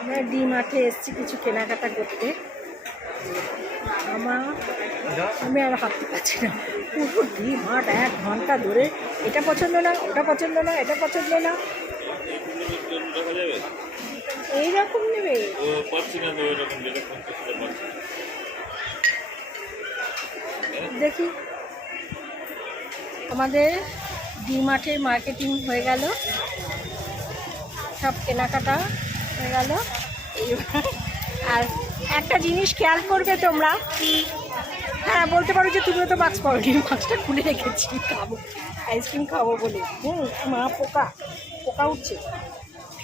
আমরা ডি মাঠে এসেছি কিছু কেনাকাটা করতে। আমি আর ভাবতে পারছি না, পুরো ডি মাঠ 1 ঘন্টা ধরে এটা পছন্দ না, ওটা পছন্দ না, এটা পছন্দ না, এইরকম নেবে। দেখি আমাদের ডি মাঠের মার্কেটিং হয়ে গেল, সব কেনাকাটা হয়ে গেল। আর একটা জিনিস খেয়াল করবে তোমরা, হ্যাঁ বলতে পারো যে তুমিও তো মাস্ক পরোনি, মাস্কটা খুলে রেখেছি, খাবো আইসক্রিম খাবো বলে। মা পোকা পোকা উঠছে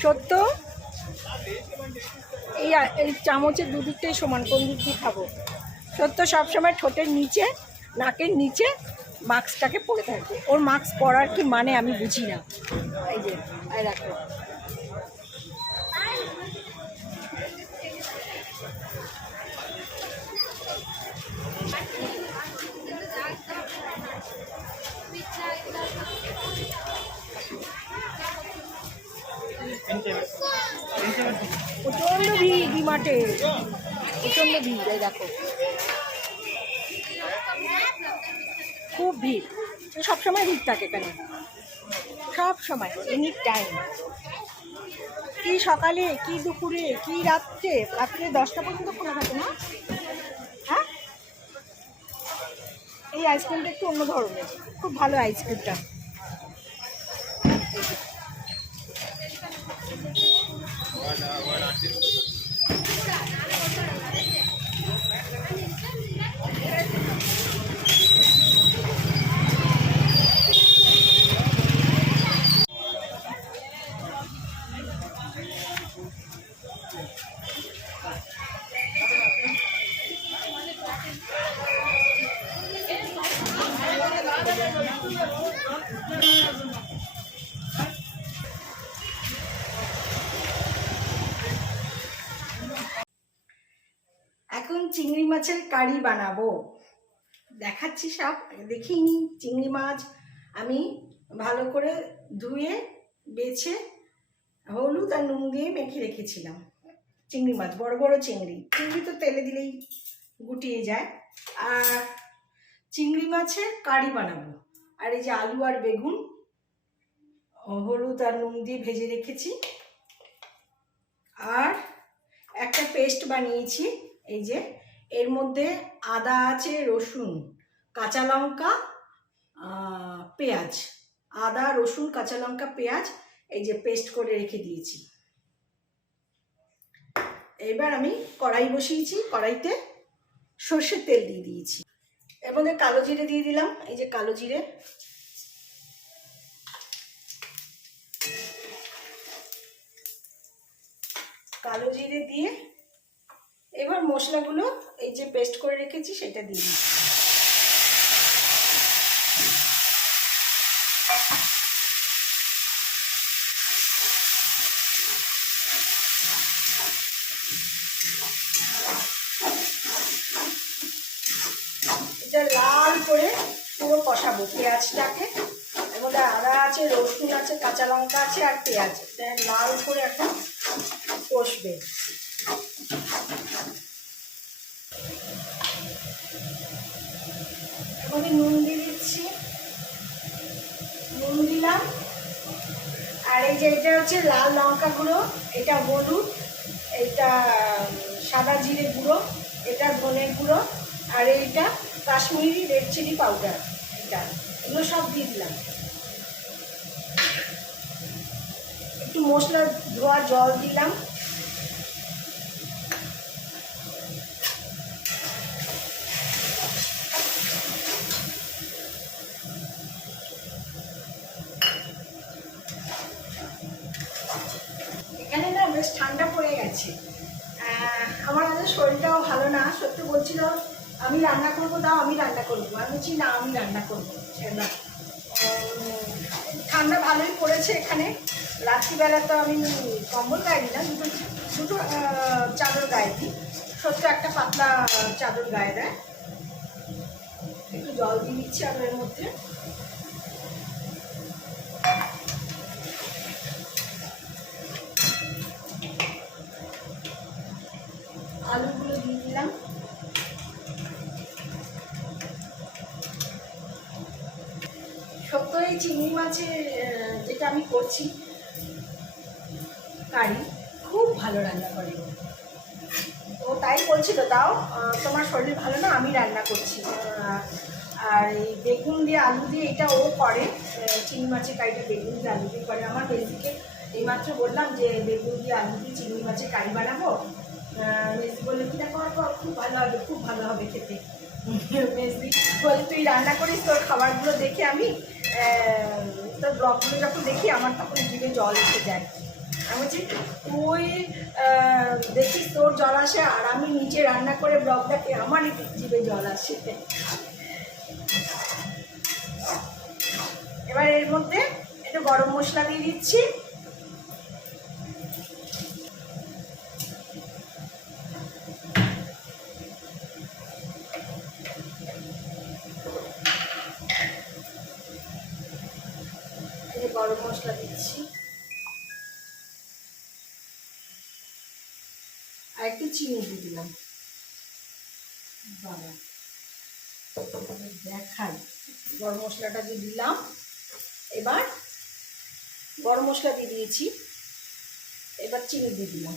সত্য। এই চামচের দুদিকটাই সমান, কোন দিক দিয়ে খাবো। সত্য সবসময় ঠোঁটের নিচে, নাকের নিচে মাস্কটাকে পরে থাকবে। ওর মাস্ক পরার কি মানে আমি বুঝি না। এই যে রাখো, প্রচন্ড ভিড় ডি মাঠে, প্রচন্ড ভিড়। এই দেখো খুব ভিড়, সবসময় ভিড় থাকে এখানে, সব সময়, এনি টাইম। কি সকালে, কি দুপুরে, কি রাত্রে, রাত্রে 10টা পর্যন্ত খোলা থাকে না? হ্যাঁ, এই আইসক্রিমটা একটু অন্য ধরনের, খুব ভালো আইসক্রিমটা। এখন চিংড়ি মাছের কারি বানাবো, দেখাচ্ছি। সব দেখিনি। চিংড়ি মাছ আমি ভালো করে ধুয়ে বেছে হলুদ আর নুন দিয়ে মেখে রেখেছিলাম। চিংড়ি মাছ, বড় বড় চিংড়ি, চিংড়ি তো তেলে দিলেই গুটিয়ে যায়। আর চিংড়ি মাছের কারি বানাবো। আর এই যে আলু আর বেগুন হলুদ আর নুন দিয়ে ভেজে রেখেছি। আর একটা পেস্ট বানিয়েছি, এই যে এর মধ্যে আদা আছে, রসুন, কাঁচা লঙ্কা, পেঁয়াজ, আদা রসুন কাঁচা লঙ্কা পেঁয়াজ, এই যে পেস্ট করে রেখে দিয়েছি। এবার আমি কড়াই বসিয়েছি, কড়াইতে সর্ষের তেল দিয়ে দিয়েছি। এর মধ্যে কালো জিরে দিয়ে দিলাম, এই যে কালো জিরে, কালো জিরে দিয়ে এবার মশলাগুলো এই যে পেস্ট করে রেখেছি সেটা দিয়ে দিচ্ছি। এটা লাল করে পুরো কষাবো পেঁয়াজটাকে। এর মধ্যে আদা আছে, রসুন আছে, কাঁচা লঙ্কা আছে আর পেঁয়াজ, এটা লাল করে এখন কষবে। এখানে নুন দিয়ে দিচ্ছি, নুন দিলাম। আর এই যে এটা হচ্ছে লাল লঙ্কা গুঁড়ো, এটা হলুদ, এটা সাদা জিরে গুঁড়ো, এটা ধনে গুঁড়ো, আর এইটা কাশ্মীরি রেড চিলি পাউডার, এটা এগুলো সব দিয়ে দিলাম। একটু মশলা ধোয়া জল দিলাম। এখানে না বেশ ঠান্ডা পড়ে গেছে, আমার আমাদের শরীরটাও ভালো না। সত্যি বলছিল আমি রান্না করবো, দাও আমি রান্না করবো, আমি বলছি না আমি রান্না করবো। ঠান্ডা ভালোই পড়েছে এখানে। রাত্রিবেলা তো আমি কম্বল গাইনি না, দুটো দুটো চাদর গায়ে দিই। সত্য একটা পাতলা চাদর গায়ে দেয়। একটু জল দিয়ে দিচ্ছি আবার এর মধ্যে। আলুগুলো দিয়ে দিলাম। সত্য এই চিংড়ি মাছের যেটা আমি করছি কারি, খুব ভালো রান্না করে। ও তাই বলছিল, দাও তোমার শরীর ভালো না, আমি রান্না করছি। আর এই বেগুন দিয়ে আলু দিয়ে এটা ও করে, চিংড়ি মাছের কারিটা বেগুন দিয়ে আলু দিয়ে করে। আমার মেজিকে এইমাত্র বললাম যে বেগুন দিয়ে আলু দিয়ে চিংড়ি মাছের কারি বানাবো। মেজি বললে কি দেখো খুব ভালো হবে, খুব ভালো হবে খেতে। মেজি বলে তুই রান্না করিস, তোর খাবারগুলো দেখে আমি তোর ব্লগগুলো যখন দেখি আমার তখন জিভে জল এসে যায়। আমি বলছি তুই দেখিস তোর জল আসে, আর আমি নিচে রান্না করে ব্লগ দেখে আমারই জিভে জল আসে। এবার এর মধ্যে একটু গরম মশলা দিয়ে দিচ্ছি। গরম মশলা দিচ্ছি আর একটু চিনি দিয়ে দিলাম। বাবা দেখাই, গরম মশলাটা দিয়ে দিলাম। এবার গরম মশলা দিয়ে দিয়েছি, এবার চিনি দিয়ে দিলাম।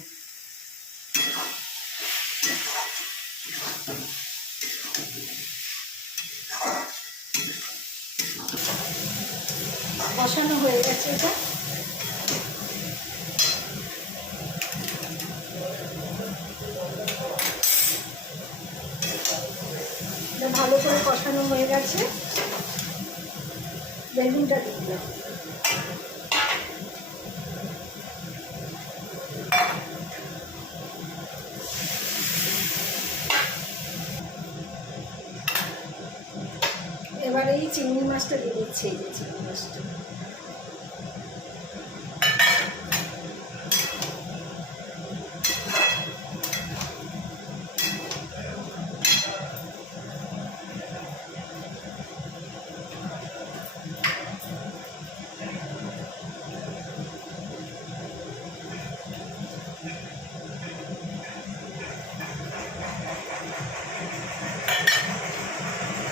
কষানো হয়ে গেছে এটা। ভালো করে কষানো হয়ে গেছে, বেগুনটা দিয়ে দিলাম। এবার এই চিংড়ি মাছটা দিয়ে দিচ্ছি, এই যে চিংড়ি মাছটা।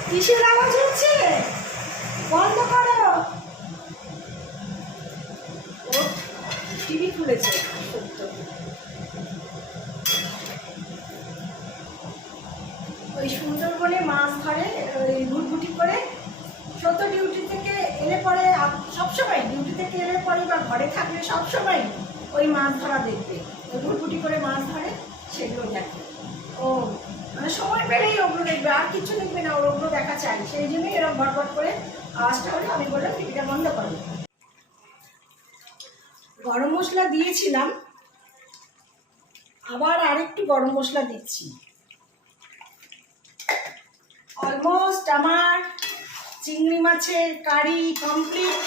কিসের আওয়াজ হচ্ছে? বন্ধ করো। ও টিভি খুলেছে। ওই সুন্দরবনে মাছ ধরে ওই ঘুটঘুটি করে। সত্য ডিউটি থেকে এলে পরে, সবসময় ডিউটি থেকে এলে পরে বা ঘরে থাকলে সবসময় ওই মাছ ধরা দেখবে, ওই ঘুটঘুটি করে মাছ ধরে, সেগুলো দেখে ও। মানে সময় পেলেই ওগুলো দেখবে, আর কিছু দেখবে না, ওর ওগুলো দেখা চাই। সেই জন্যই এরকম ভটভট করে আওয়াজটা হলে আমি বললাম টিভিটা বন্ধ করো। গরম মশলা দিয়েছিলাম, আবার আরেকটু গরম মশলা দিচ্ছি। অলমোস্ট আমার চিংড়ি মাছের কারি কমপ্লিট।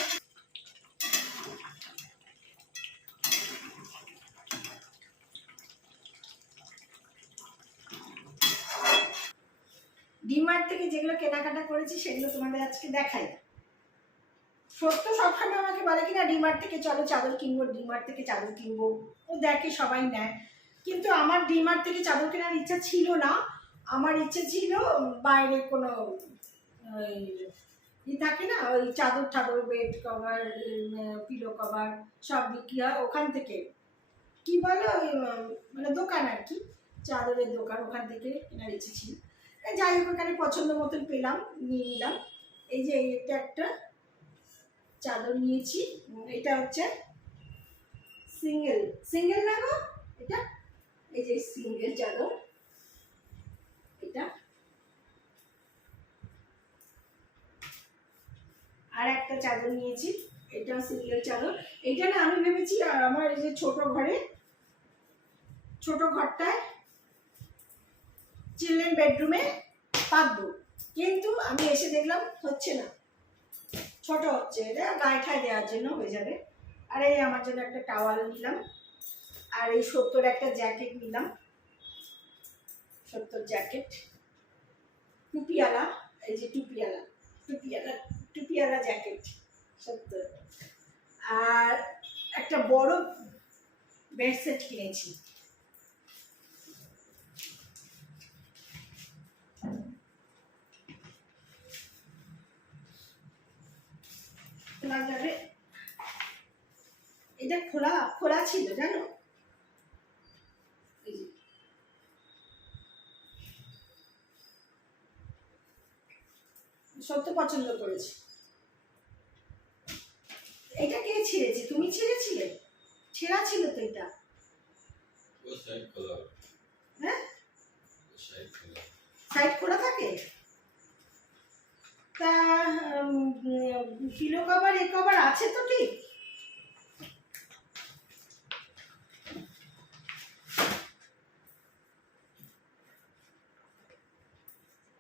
ডিমার্ট থেকে যেগুলো কেনাকাটা করেছি সেগুলো তোমাদের আজকে দেখাই। সত্য সবসময় আমাকে বলে কিনা ডিমার্ট থেকে চলো চাদর কিনবো, ডিমার্ট থেকে চাদর কিনবো। ও দেখে সবাই নেয়, কিন্তু আমার ডিমার্ট থেকে চাদর কেনার ইচ্ছা ছিল না। আমার ইচ্ছে ছিল বাইরে কোনো থাকে না, ওই চাদর ঠাদর, বেড কভার, পিলো কভার সব বিক্রি হয় ওখান থেকে। কি বলে ওই মানে দোকান আর কি, চাদরের দোকান, ওখান থেকে কেনার ইচ্ছে ছিল। যাই হোক ওখানে পছন্দ মতন পেলাম, নিয়ে নিলাম। এই যে এটা একটা চাদর নিয়েছি, এটা হচ্ছে সিঙ্গেল না গো এটা, এই যে সিঙ্গেল চাদর এটা। আর একটা চাদর নিয়েছি, এটা সিঙ্গেল চাদর। এটা না আমি ভেবেছি আমার এই যে ছোট ঘরটায় চিলড্রেন বেডরুমে পাতবো, কিন্তু আমি এসে দেখলাম হচ্ছে না। ছোট হচ্ছে, এটা গায়ে ঠায় দেওয়ার জন্য হয়ে যাবে। আর এই আমার জন্য একটা টাওয়াল নিলাম, আর এই 70 একটা জ্যাকেট নিলাম, 70 জ্যাকেট, টুপিওয়ালা, এই যে টুপিওয়ালা জ্যাকেট 70। আর একটা বড় বেড সেট কিনেছি। খোলা যাবে, এটা খোলা খোলা ছিল জানো, সত্যি পছন্দ করেছি। এটা কে ছিঁড়েছে? তুমি ছিঁড়েছিলে? ছেঁড়া ছিল তো এটা। হ্যাঁ, সাইড খোলা থাকে। তা পিলো কভার এ কভার আছে তো ঠিক?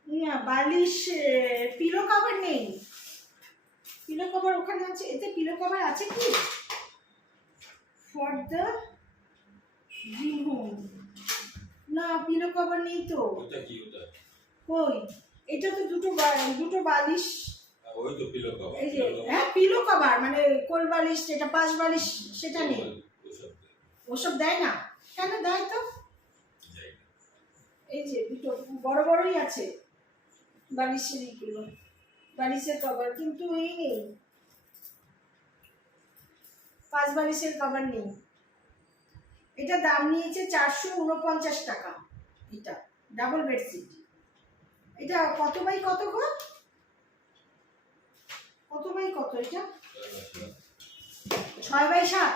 না, বালিশ পিলো কভার নেই। পিলো কভার ওখানে আছে, এতে পিলো কভার আছে কি? For the dream home. না, পিলো কভার নেই তো। ওটা কি ওটা? কই, এটা তো দুটো বালিশ। ওই তো পিলো কভার। এই যে হ্যাঁ, পিলো কভার মানে কোল বালিশ, যেটা পাশ বালিশ সেটা নেই। ওসব দেয় না কেন? দেয় তো। এই যে দুটো বড় বড়ই আছে বালিশের, এইগুলো বালিশের কভার, কিন্তু এই নেই, পাঁচ বালিশের কভার নেই। এটা দাম নিয়েছে 449 টাকা। এটা ডাবল বেডশিট। এটা কত বাই কত গো? কত বাই কত এটা? 6x7।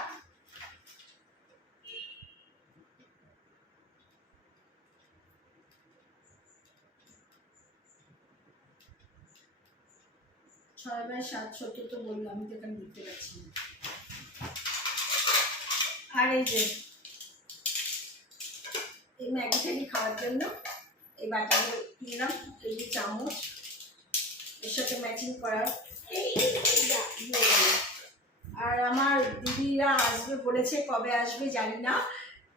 ছয় বাই 7, সত্য তো বললাম, আমি তো এখানে দেখতে পাচ্ছি না। আর এই যে এই ম্যাগি ট্যাগি খাওয়ার জন্য এই বাটিগুলো কিনলাম, এই যে চামচ এর সাথে ম্যাচিং করা। আর আমার দিদিরা আসবে বলেছে, কবে আসবে জানি না।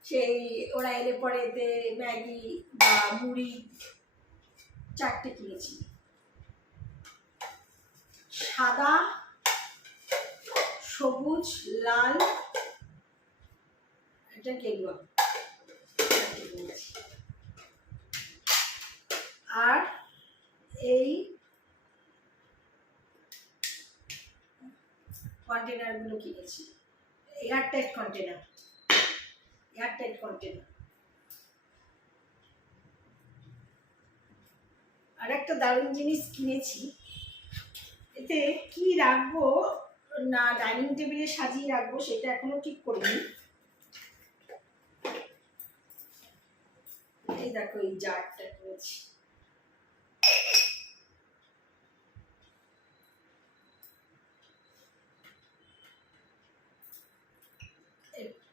সেই ওরা এলে পরে এতে ম্যাগি বা মুড়ি 4টে কিনেছি, সাদা, সবুজ, লাল, এটা গেরুয়া। আর এই কন্টেনারগুলো কিনেছি, এয়ারটাইট কন্টেনার। আর একটা দারুণ জিনিস কিনেছি, এতে কি রাখবো না ডাইনিং টেবিলে সাজিয়ে রাখবো সেটা এখনো ঠিক করিনি। এই দেখো, এই জারটা কিনেছি।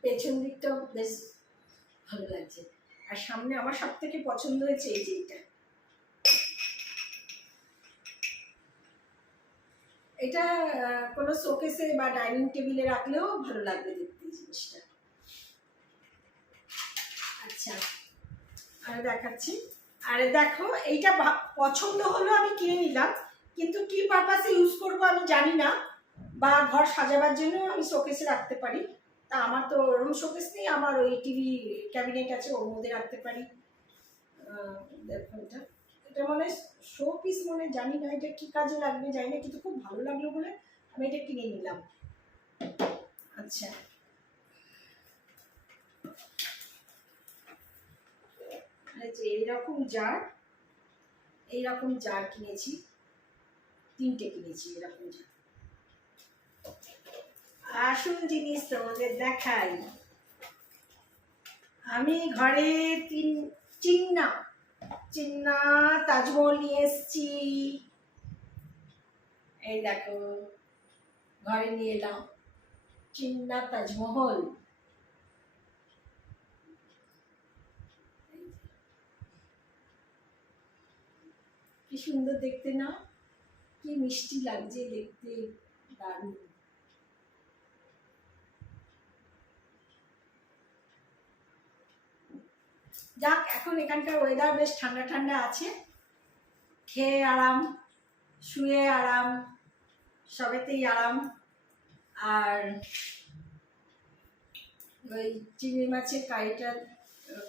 পেছন দিকটাও বেশ ভালো লাগছে। আর সামনে আমার সব থেকে পছন্দ হয়েছে এই যে এটা কোনো শোকেসে বা ডাইনিং টেবিলে রাখলেও ভালো লাগবে দেখতে এই জিনিসটা। আচ্ছা, আর দেখাচ্ছি। আরে দেখো, এইটা পছন্দ হলো, আমি কিনে নিলাম, কিন্তু কি পারপাসে ইউজ করব আমি জানি না, বা ঘর সাজাবার জন্য আমি শোকেসে রাখতে পারি। তা আমার তো রুম শোকেস নেই, আমার ওই টিভি ক্যাবিনেট আছে, ওর মধ্যে রাখতে পারি। দেখো এটা মানে শো পিস, মনে জানি না এটা কি কাজে লাগবে জানি না, কিন্তু খুব ভালো লাগলো বলে আমি এটা কিনে নিলাম। আচ্ছা, এইরকম জার কিনেছি, 3টে কিনেছি এরকম জার। আসুন জিনিস তোমাদের দেখাই। আমি ঘরে চিন্না তাজমহল নিয়ে এসছি। এই দেখো, ঘরে নিয়ে এলাম চিন্না তাজমহল। কি সুন্দর দেখতে না? কি মিষ্টি লাগছে দেখতে, দারুণ। যাক, এখন এখানকার ওয়েদার বেশ ঠান্ডা ঠান্ডা আছে, খেয়ে আরাম, শুয়ে আরাম, সবেতেই আরাম। আর ওই চিংড়ি মাছের কারিটা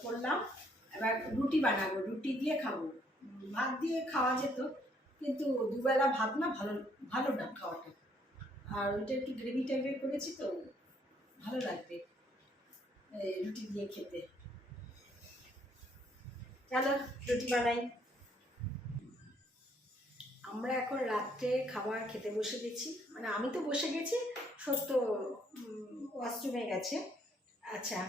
করলাম, এবার রুটি বানাবো, রুটি দিয়ে খাবো। ভাত দিয়ে খাওয়া যেত, কিন্তু দুবেলা ভাত না ভালো ভালো না খাওয়াটা। আর ওইটা একটু গ্রেভি টাইপের করেছি তো ভালো লাগবে রুটি দিয়ে খেতে। চলো রুটি বানাই। আমরা এখন রাত্রে খাবার খেতে বসে গেছি, মানে আমি তো বসে গেছি, সত্য ওয়াশরুমে গেছে। আচ্ছা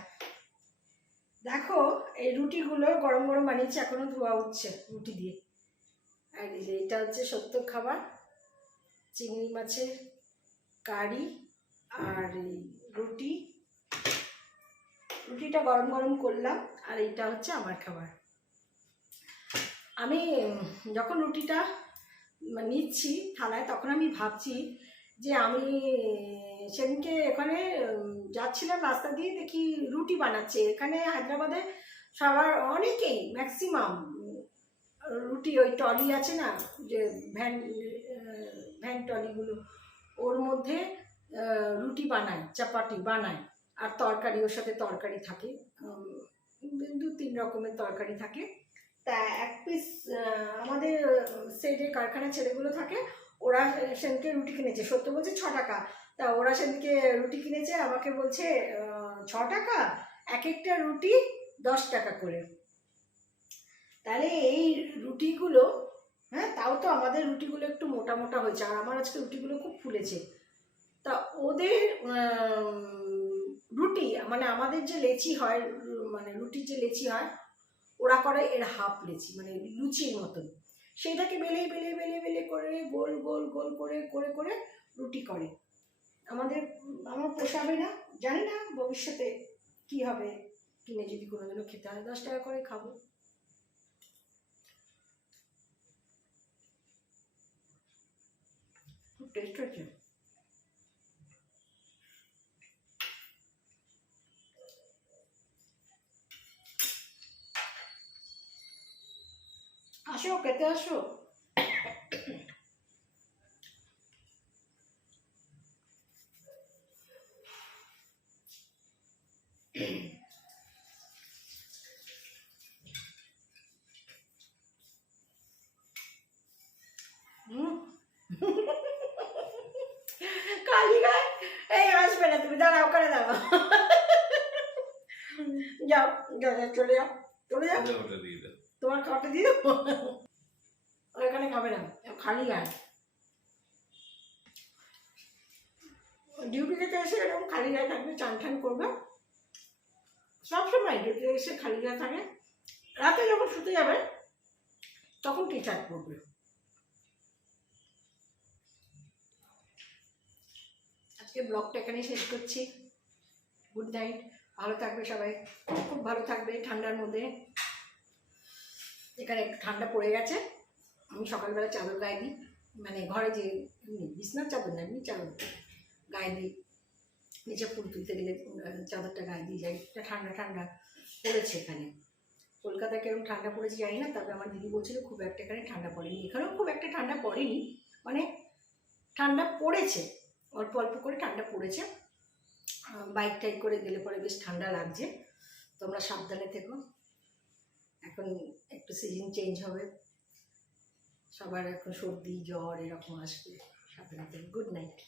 দেখো, এই রুটিগুলো গরম গরম বানিয়েছি, এখনো ধোয়া উঠছে রুটি দিয়ে। আর এই যে এটা হচ্ছে সত্য খাবার, চিংড়ি মাছের কারি আর এই রুটি, রুটিটা গরম গরম করলাম। আর এইটা হচ্ছে আমার খাবার। আমি যখন রুটিটা নিচ্ছি থালায়, তখন আমি ভাবছি যে আমি সেদিনকে এখানে যাচ্ছিলাম, রাস্তা দিয়ে দেখি রুটি বানাচ্ছে। এখানে হায়দ্রাবাদে সবার অনেকেই ম্যাক্সিমাম রুটি, ওই টলি আছে না যে ভ্যান ভ্যান টলিগুলো, ওর মধ্যে রুটি বানায়, চাপাটি বানায়, আর তরকারি, ওর সাথে তরকারি থাকে, 2-3 রকমের তরকারি থাকে। তা এক পিস আমাদের সেটের কারখানা ছেলেগুলো থাকে, ওরা সেদিনকে রুটি কিনেছে, সত্য বলছে 6 টাকা। তা ওরা সেদিনকে রুটি কিনেছে, আমাকে বলছে 6 টাকা, এক একটা রুটি 10 টাকা করে। তাহলে এই রুটিগুলো, হ্যাঁ তাও তো আমাদের রুটিগুলো একটু মোটা মোটা হয়েছে, আর আমার আজকে রুটিগুলো খুব ফুলেছে। তা ওদের রুটি, মানে আমাদের যে লেচি হয়, মানে রুটির যে লেচি হয়, ওরা করে এর হাফ লেচি, মানে লুচির মতন, সেইটাকে বেলে বেলে বেলে বেলে করে গোল গোল গোল করে করে করে রুটি করে। আমার পোষাবে না, জানি না ভবিষ্যতে কি হবে, কিনে যদি কোনোদিনও খেতে হয়, 10 টাকা করে খাবো। খুব টেস্ট হয়েছে। আসো, খেতে আসো। কালীঘাট, এই আসবে না তুমি, দাঁড়াও, ওখানে দাঁড়াও। যাও যাও যাও, চলে যাও, চলে যাও, ওটা দিয়ে দাও। তোমার খাওয়াটা দিয়ে দেবো। ওখানে খাবে না, খালি গায়ে। ডিউটি থেকে এসে এরকম খালি গায়ে থাকবে, চান ঠান করবে, সবসময় ডিউটি এসে খালি গায়ে থাকে। রাতে যখন শুতে যাবে তখন টি শার্ট পরবে। আজকে ব্লগটা এখানেই শেষ করছি। গুড নাইট, ভালো থাকবে সবাই, খুব ভালো থাকবে ঠান্ডার মধ্যে। এখানে একটু ঠান্ডা পড়ে গেছে, আমি সকালবেলা চাদর গায়ে দিই, মানে ঘরে যে বিছনার চাদর না, এমনি চাদর গায়ে দিই, নিচে ফুল তুলতে গেলে চাদরটা গায়ে দিয়ে যাই। এটা ঠান্ডা ঠান্ডা পড়েছে এখানে। কলকাতায় কেরকম ঠান্ডা পড়েছে জানি না, তবে আমার দিদি বলছিল খুব একটা এখানে ঠান্ডা পড়েনি। এখানেও খুব একটা ঠান্ডা পড়েনি, মানে ঠান্ডা পড়েছে, অল্প অল্প করে ঠান্ডা পড়েছে। বাইক টাইক করে গেলে পরে বেশ ঠান্ডা লাগছে। তোমরা সাবধানে থেকো, এখন একটু সিজন চেঞ্জ হবে, সবার এখন সর্দি জ্বর এরকম আসবে, সাবধানে থেকো। Good night.